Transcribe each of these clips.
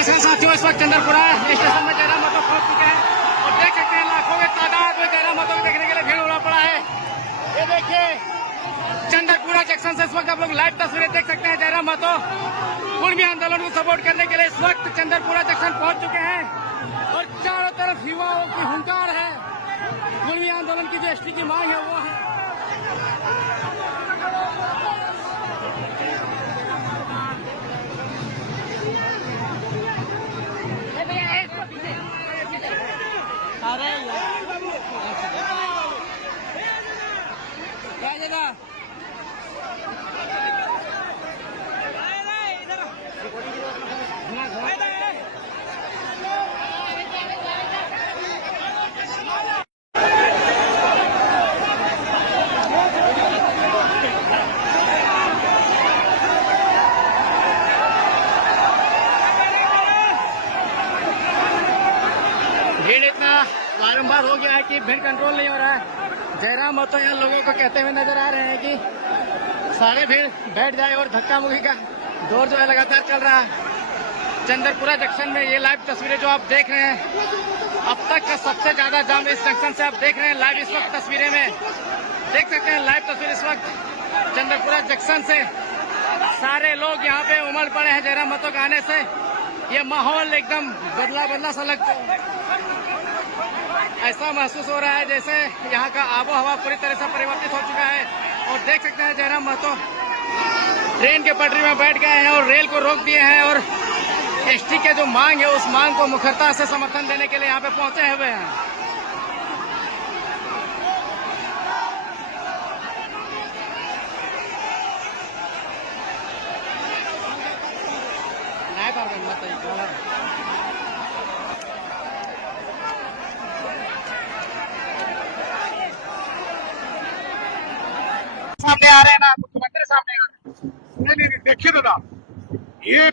नमस्कार साथियों, इस वक्त चंद्रपुरा स्टेशन में जयराम महतो पहुंच चुके हैं और देख सकते हैं लाखों की तादाद में जयराम महतो को देखने के लिए भीड़ उमड़ा पड़ा है। ये देखिए चंद्रपुरा जंक्शन से इस वक्त आप लोग लाइव तस्वीरें देख सकते हैं। जयराम महतो कुर्मी आंदोलन को सपोर्ट करने के लिए इस वक्त चंद्रपुरा जंक्शन पहुंच चुके हैं और चारों तरफ युवाओं की हुंकार है। कुर्मी आंदोलन की जो एसटी की मांग है वो है। भीड़ इतना बारंबार हो गया है कि भीड़ कंट्रोल नहीं हो रहा है। जयराम महतो यहाँ लोगों को कहते हुए नजर आ रहे हैं कि सारे भीड़ बैठ जाए और धक्का मुक्की का दौर जो है लगातार चल रहा है। चंद्रपुरा जंक्शन में ये लाइव तस्वीरें जो आप देख रहे हैं, अब तक का सबसे ज्यादा जाम इस जंक्शन से आप देख रहे हैं। लाइव इस वक्त तस्वीरें में देख सकते हैं, लाइव तस्वीर इस वक्त चंद्रपुरा जंक्शन से सारे लोग यहाँ पे उमड़ पड़े हैं। जयराम महतो के आने से ये माहौल एकदम बदला सा लगता है। ऐसा महसूस हो रहा है जैसे यहाँ का आबो हवा पूरी तरह से परिवर्तित हो चुका है। और देख सकते हैं जयराम महतो ट्रेन के पटरी में बैठ गए हैं और रेल को रोक दिए हैं और एसटी के जो मांग है उस मांग को मुखरता से समर्थन देने के लिए यहाँ पे पहुंचे हुए हैं। सामने आ रहे हैं ना, मुख्यमंत्री सामने आ रहे हैं। नहीं, देखिए दादा, ये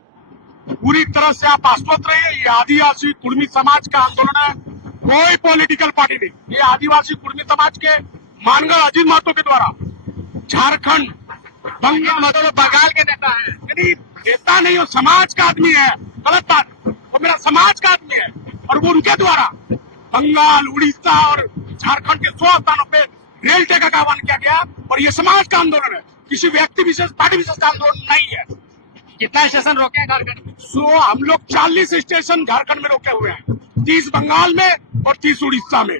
पूरी तरह से आप आश्वस्त रहिए। ये आदिवासी कुर्मी समाज का आंदोलन है, कोई पॉलिटिकल पार्टी नहीं। ये आदिवासी कुर्मी समाज के मानगढ़ अजीत महतो के द्वारा झारखंड बंगाल महतो बंगाल के नेता है। यानी नेता नहीं, वो समाज का आदमी है। गलत बात, वो मेरा समाज का आदमी है और वो उनके द्वारा बंगाल, उड़ीसा और झारखंड के 100 स्थानों पे रेल टेका का आह्वान किया गया। और ये समाज का आंदोलन है, किसी व्यक्ति विशेष, पार्टी विशेष का आंदोलन नहीं है। कितना स्टेशन रोके हैं झारखंड में? हम लोग 40 स्टेशन झारखंड में रोके हुए हैं, 30 बंगाल में और 30 उड़ीसा में।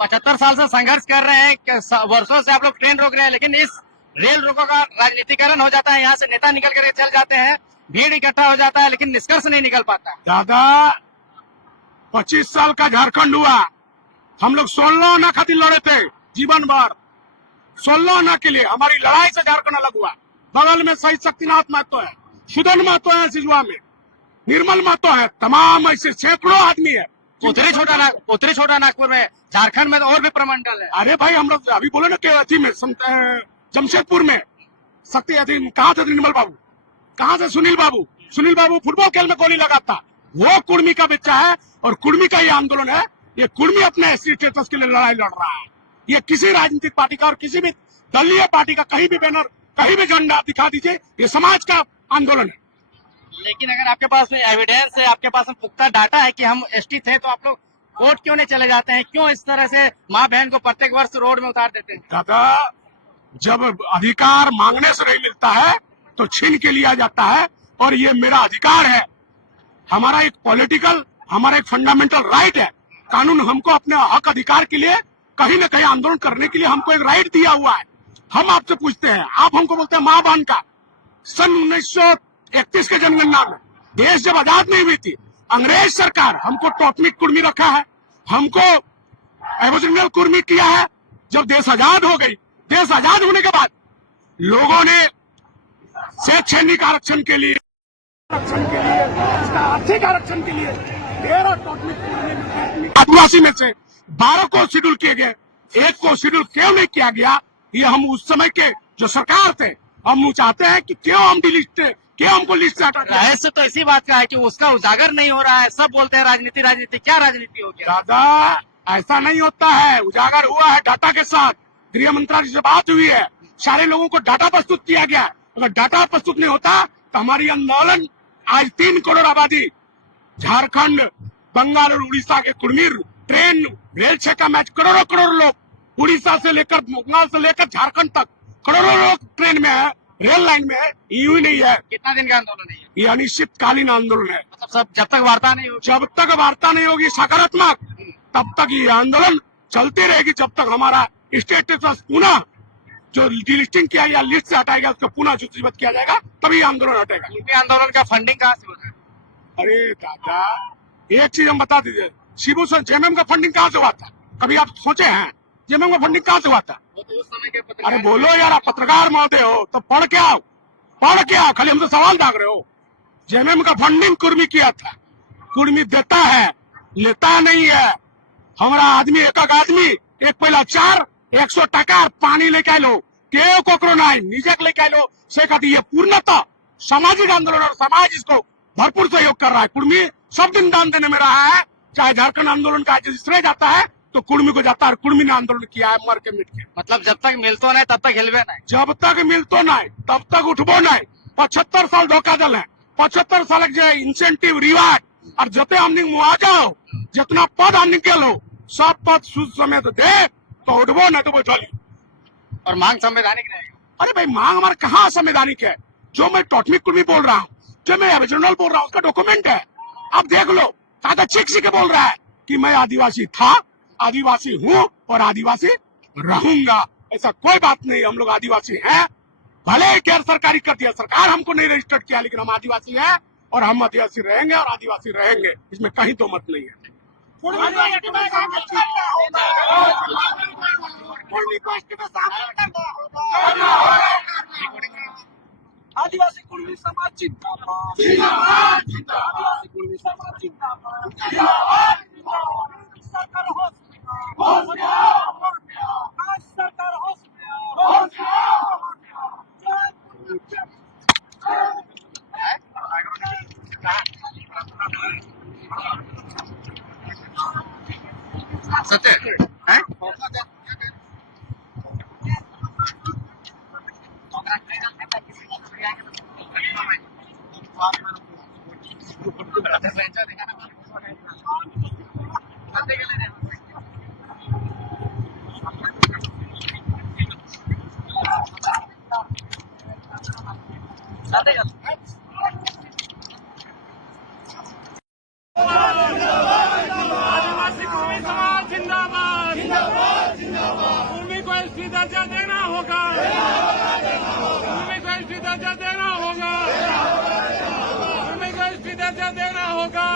75 साल से संघर्ष कर रहे हैं, वर्षों से आप लोग ट्रेन रोक रहे हैं, लेकिन इस रेल रोको का राजनीतिकरण हो जाता है। यहाँ से नेता निकल करके चल जाते हैं, भीड़ इकट्ठा हो जाता है, लेकिन निष्कर्ष नहीं निकल पाता। दादा 25 साल का झारखंड हुआ, हम लोग 16 आना खातिर लड़े थे जीवन भर। 16 आना के लिए हमारी लड़ाई से झारखंड अलग हुआ। बगल में शहीद शक्तिनाथ महतो है, सुदन महतो है सिजुआ में, निर्मल महतो है, तमाम ऐसे सैकड़ों आदमी है। उत्तरी छोटा नागपुर में, झारखंड में तो और भी प्रमंडल है। अरे भाई, हम लोग अभी बोले ना कि अथी में जमशेदपुर में शक्ति अथी कहाँ थे निर्मल बाबू, कहाँ से सुनील बाबू फुटबॉल खेल में गोली लगाता, वो कुर्मी का बच्चा है। और कुर्मी का ये आंदोलन है, ये कुर्मी अपने स्टेटस के लिए लड़ाई लड़ रहा है। ये किसी राजनीतिक पार्टी का और किसी भी दलीय पार्टी का कहीं भी बैनर, कहीं भी झंडा दिखा दीजिए, ये समाज का आंदोलन है। लेकिन अगर आपके पास में एविडेंस है, आपके पास में पुख्ता डाटा है कि हम एसटी थे, तो आप लोग कोर्ट क्यों नहीं चले जाते हैं? क्यों इस तरह से माँ बहन को प्रत्येक वर्ष रोड में उतार देते हैं? दादा, जब अधिकार मांगने से नहीं मिलता है तो छीन के लिया जाता है, और ये मेरा अधिकार है। हमारा एक पॉलिटिकल, हमारा एक फंडामेंटल राइट है। कानून हमको अपने हक अधिकार के लिए कहीं न कहीं आंदोलन करने के लिए हमको एक राइट दिया हुआ है। हम आपसे पूछते हैं, आप हमको बोलते हैं माँ बहन का। सन 1931 के जनगणना में देश जब आजाद नहीं हुई थी, अंग्रेज सरकार हमको टॉटमिक कुर्मी रखा है, हमको एबोरिजिनल कुर्मी किया है। जब देश आजाद हो गई, देश आजाद होने के बाद लोगों ने शैक्षणिक आरक्षण के लिए, आर्थिक आरक्षण के लिए 13 टॉटमिक आदिवासी में से 12 को शेड्यूल किए गए, एक को शेड्यूल क्यों नहीं किया गया? ये हम उस समय के जो सरकार थे, हम चाहते हैं कि क्यों हमको लिस्ट से हटा दिया। रहस्य तो इसी बात का है कि उसका उजागर नहीं हो रहा है। सब बोलते हैं राजनीति, क्या राजनीति हो गया? दादा, ऐसा नहीं होता है। उजागर हुआ है डाटा के साथ, गृह मंत्रालय से बात हुई है, सारे लोगों को डाटा प्रस्तुत किया गया। अगर डाटा प्रस्तुत नहीं होता तो हमारी आंदोलन आज 3 करोड़ आबादी झारखंड, बंगाल और उड़ीसा के कुर्मी ट्रेन रेल छक्का मैच करोड़ों करोड़ लोग उड़ीसा से लेकर बंगाल से लेकर झारखंड तक करोड़ों लोग ट्रेन में है, रेल लाइन में है। यूं ही नहीं है। कितना दिन का आंदोलन है ये अनिश्चितकालीन आंदोलन है। मतलब सब जब तक वार्ता नहीं होगी, जब तक वार्ता नहीं होगी सकारात्मक, तब तक ये आंदोलन चलती रहेगी। जब तक हमारा स्टेटस पुनः जो डिलिस्टिंग किया या लिस्ट से हटाएगा उसको पुनः सूचीबद्ध किया जाएगा, तभी आंदोलन हटेगा। ये आंदोलन का फंडिंग कहाँ से होता है? अरे दादा, एक चीज हम बता दीजिए, शिबू से जेएमएम का फंडिंग कहाँ से हुआ था? कभी आप सोचे हैं जेएमएम का फंडिंग कहाँ से हुआ था? वो तो उस समय के अरे बोलो यार, आप पत्रकार महोदय हो तो पढ़ के आओ, पढ़ के आओ, खाली हमसे सवाल दाग रहे हो। जेएमएम का फंडिंग कुर्मी किया था। कुर्मी देता है, लेता नहीं है। हमारा आदमी, एक आदमी एक पहला 100 টাকা पानी लेके आलो, केव कोकरो नाई निजे लेके आलो से कहती है। पूर्णतः सामाजिक आंदोलन और समाज इसको भरपूर सहयोग कर रहा है। कुर्मी सब दिन दान देने में रहा है। चाहे झारखंड आंदोलन का श्रेय जाता है तो कुर्मी को जाता है। कुर्मी ने आंदोलन किया है, मर के मिट के। मतलब जब तक मिलतो नहीं तब तक हिलवे नहीं। जब तक मिलतो नहीं तब तक उठबो नहीं। 75 साल धोखा दल है। 75 साल के इंसेंटिव रिवार्ड और जते हमने मुआवजा हो, जितना पद हमने के लो, सब पद सूद समेत दे तो उठबो नहीं तो वो चली। और मांग संवैधानिक रहेगी। अरे भाई, मांग हमारा कहाँ संवैधानिक है? जो मैं टॉटमिक कुर्मी बोल रहा हूँ, जो मैं एबजोनल बोल रहा हूँ, उसका डॉक्यूमेंट है। आप देख लो, कागज चेक के बोल रहा है कि मैं आदिवासी था, आदिवासी हूँ और आदिवासी रहूंगा। ऐसा कोई बात नहीं। हम लोग आदिवासी हैं, भले ही गैर सरकारी कर दिया, सरकार हमको नहीं रजिस्टर्ड किया, लेकिन हम आदिवासी हैं और हम आदिवासी रहेंगे और आदिवासी रहेंगे। इसमें कहीं तो मत नहीं है। आदिवासी कुर्मी समाज जिंदाबाद, आदिवासी कुर्मी समाज जिंदाबाद। सरकार सत्य है? आदिवासी कुर्मी समाज जिंदाबाद, कुर्मी को एसटी दर्जा देना होगा, कुर्मी को एसटी दर्जा देना होगा, कुर्मी को एसटी दर्जा देना होगा।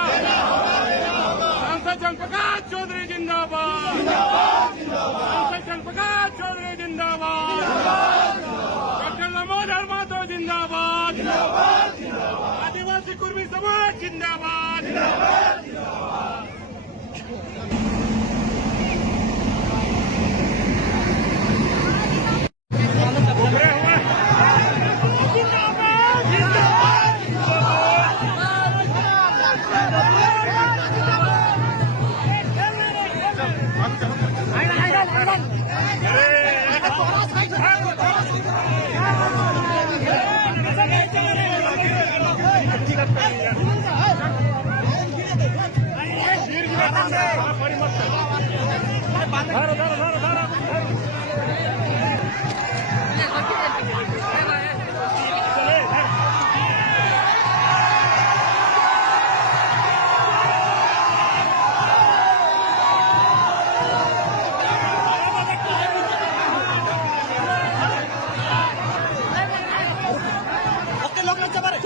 सांसद चंद्रप्रकाश चौधरी जिंदाबाद, सांसद चंद्रप्रकाश चौधरी जिंदाबाद, डॉक्टर दामोदर माधव जिंदाबाद, आदिवासी कुर्मी समाज जिंदाबाद। भारत